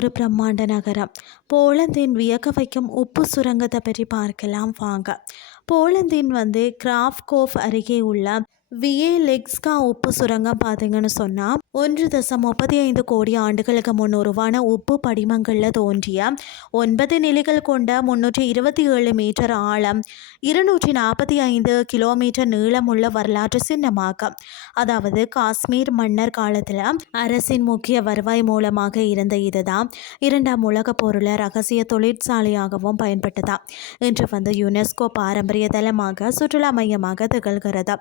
ஒரு பிரம்மாண்ட நகரம். போலந்தின் வியக்க வைக்கும் உப்பு சுரங்கத்தை பற்றி பார்க்கலாம் வாங்க. போலந்தின் கிராஃப்கோஃப் அருகே உள்ள வியேலெக்ஸ்கா உப்பு சுரங்கம் பார்த்தீங்கன்னு சொன்னால் 1.35 கோடி ஆண்டுகளுக்கு முன் உருவான உப்பு படிமங்களில் தோன்றிய 9 நிலைகள் கொண்ட 327 மீட்டர் ஆழம் 245 கிலோமீட்டர் நீளமுள்ள வரலாற்று சின்னமாகும். அதாவது காஷ்மீர் மன்னர் காலத்தில் அரசின் முக்கிய வருவாய் மூலமாக இருந்த இதுதான் 2ஆம் உலகப் போரில் ரகசிய தொழிற்சாலையாகவும் பயன்பட்டதா. இன்று யுனெஸ்கோ பாரம்பரிய தலமாக சுற்றுலா மையமாக திகழ்கிறது.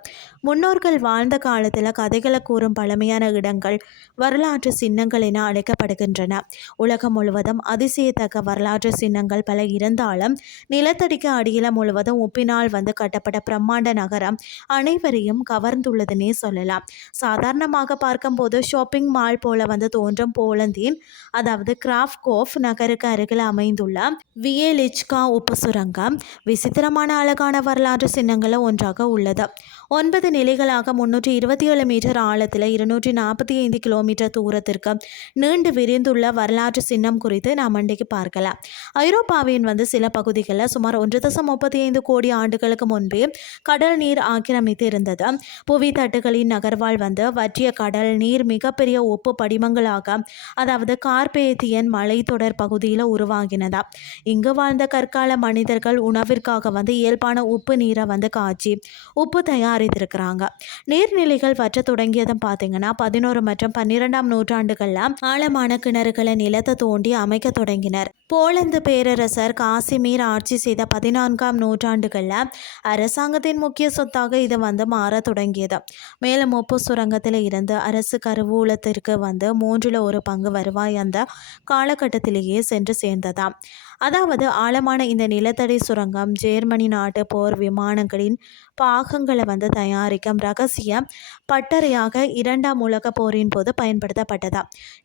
முன்னோர்கள் வாழ்ந்த காலத்தில் கதைகளை கூறும் பழமையான இடங்கள் வரலாற்று சின்னங்கள் என அழைக்கப்படுகின்றன. உலகம் முழுவதும் அதிசயத்தக்க வரலாற்று சின்னங்கள் பல இருந்தாலும் நிலத்தடிக்கு அடியில் முழுவதும் உப்பினால் கட்டப்பட்ட பிரம்மாண்ட நகரம் அனைவரையும் கவர்ந்துள்ளதுன்னே சொல்லலாம். சாதாரணமாக பார்க்கும்போது ஷாப்பிங் மால் போல தோன்றும் போலந்தின் அதாவது கிராஃப்கோஃப் நகருக்கு அருகில் அமைந்துள்ள வியேலிச்கா உப்பு சுரங்கம் விசித்திரமான அழகான வரலாற்று சின்னங்களில் ஒன்றாக உள்ளது. 9 நிலைகளாக 327 மீட்டர் ஆழத்தில் 245 கிலோமீட்டர் தூரத்திற்கு நீண்டு விரிந்துள்ள வரலாற்று சின்னம் குறித்து நாம் இன்றைக்கு பார்க்கலாம். ஐரோப்பாவின் சில பகுதிகளில் சுமார் 1.35 கோடி ஆண்டுகளுக்கு முன்பே கடல் நீர் ஆக்கிரமித்து இருந்தது. புவி தட்டுகளின் நகர்வால் வற்றிய கடல் நீர் மிகப்பெரிய உப்பு படிமங்களாக அதாவது கார்பேத்தியன் மலைத்தொடர் பகுதியில் உருவாகினதா. இங்கு வாழ்ந்த கற்கால மனிதர்கள் உணவிற்காக இயல்பான உப்பு நீரை காய்ச்சி உப்பு தயாரித்திருக்கிறாங்க. நீர்நிலைகள் வற்ற தொடங்கியதும் பார்த்தீங்கன்னா 11 மற்றும் 12ஆம் நூற்றாண்டுகளில் ஆழமான கிணறுகளை நிலத்தை தோண்டி அமைக்க தொடங்கினர். போலந்து பேரரசர் காசிமீர் ஆட்சி செய்த 14ஆம் நூற்றாண்டுகளில் அரசாங்கத்தின் முக்கிய சொத்தாக இது மாற தொடங்கியது. மேலும் உப்பு சுரங்கத்தில் இருந்து அரசு கருவூலத்திற்கு 1/3 பங்கு வருவாய் அந்த காலகட்டத்திலேயே சென்று சேர்ந்ததாம். அதாவது ஆழமான இந்த நிலத்தடி சுரங்கம் ஜெர்மனி நாட்டு போர் விமானங்களின் பாகங்களை தயாரிக்கும் ரகசிய பட்டறையாக 2ஆம் உலக போரின் போது பயன்படுத்தப்பட்டதா.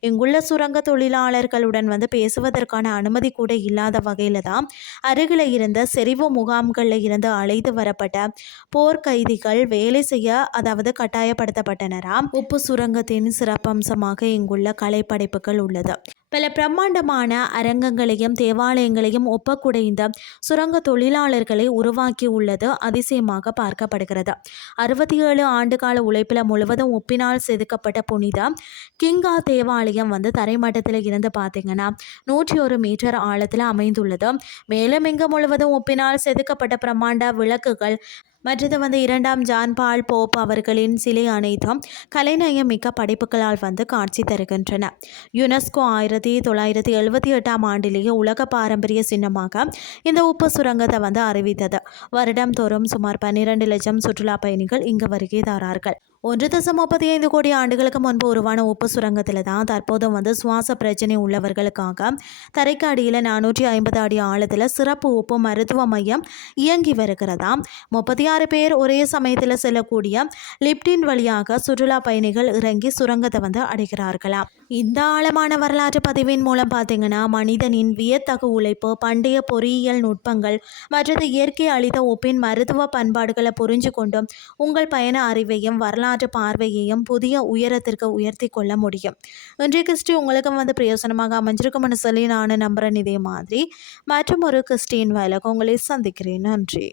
இங்குள்ள சுரங்க தொழிலாளர்களுடன் பேசுவதற்கான அனுமதி கூட இல்லாத வகையில தான் அருகில் இருந்த செறிவு முகாம்களில் இருந்து அழைத்து வரப்பட்ட போர்க்கைதிகள் வேலை செய்ய அதாவது கட்டாயப்படுத்தப்பட்டனராம். உப்பு சுரங்கத்தின் சிறப்பம்சமாக இங்குள்ள கலைப்படைப்புகள் உள்ளது. பல பிரம்மாண்டமான அரங்கங்களையும் தேவாலயங்களையும் ஒப்பக்குடைந்த சுரங்க தொழிலாளர்களை உருவாக்கி உள்ளது அதிசயமாக பார்க்கப்படுகிறது. 67 ஆண்டுகால உழைப்பில் முழுவதும் உப்பினால் செதுக்கப்பட்ட புனித கிங்கா தேவாலயம் தரைமட்டத்தில் இருந்து பார்த்தீங்கன்னா 101 மீட்டர் ஆழத்தில் அமைந்துள்ளது. மேலும் இங்கு முழுவதும் உப்பினால் செதுக்கப்பட்ட பிரம்மாண்ட விளக்குகள் மற்றது 2ஆம் ஜான் பால் போப் அவர்களின் சிலை அனைத்தும் கலைநயம் மிக்க படைப்புகளால் காட்சி தருகின்றன. யுனெஸ்கோ 1978ஆம் ஆண்டிலேயே உலக பாரம்பரிய சின்னமாக இந்த உப்பு சுரங்கத்தை அறிவித்தது. வருடம் தோறும் சுமார் 12 லட்சம் சுற்றுலா பயணிகள் இங்கு வருகை தரார்கள். 1.35 கோடி ஆண்டுகளுக்கு முன்பு உருவான உப்பு சுரங்கத்தில் தான் தற்போதும் சுவாச பிரச்சனை உள்ளவர்களுக்காக தரைக்கு அடியில் 450 அடி ஆழத்தில் சிறப்பு உப்பு மருத்துவ மையம் இயங்கி வருகிறதாம். 36 பேர் ஒரே சமயத்தில் செல்லக்கூடிய லிப்டின் வழியாக சுற்றுலா பயணிகள் இறங்கி சுரங்கத்தை அடைகிறார்களாம். இந்த ஆழமான வரலாற்று பதிவின் மூலம் பார்த்தீங்கன்னா மனிதனின் வியத்தகு உழைப்பு, பண்டைய பொறியியல் நுட்பங்கள் மற்றது இயற்கை அளித்த உப்பின் மருத்துவ பண்பாடுகளை புரிஞ்சு கொண்டும் உங்கள் பயண அறிவையும் வரலாற்று பார்வையையும் புதிய உயரத்திற்கு உயர்த்தி கொள்ள முடியும். இன்றைய கிறிஸ்டி உங்களுக்கும் பிரயோசனமாக அமைஞ்சிருக்கும்னு சொல்லி நான் நம்புறேன். இதே மாதிரி மற்றும் ஒரு கிறிஸ்டின் வயலுக்கு உங்களை சந்திக்கிறேன். நன்றி.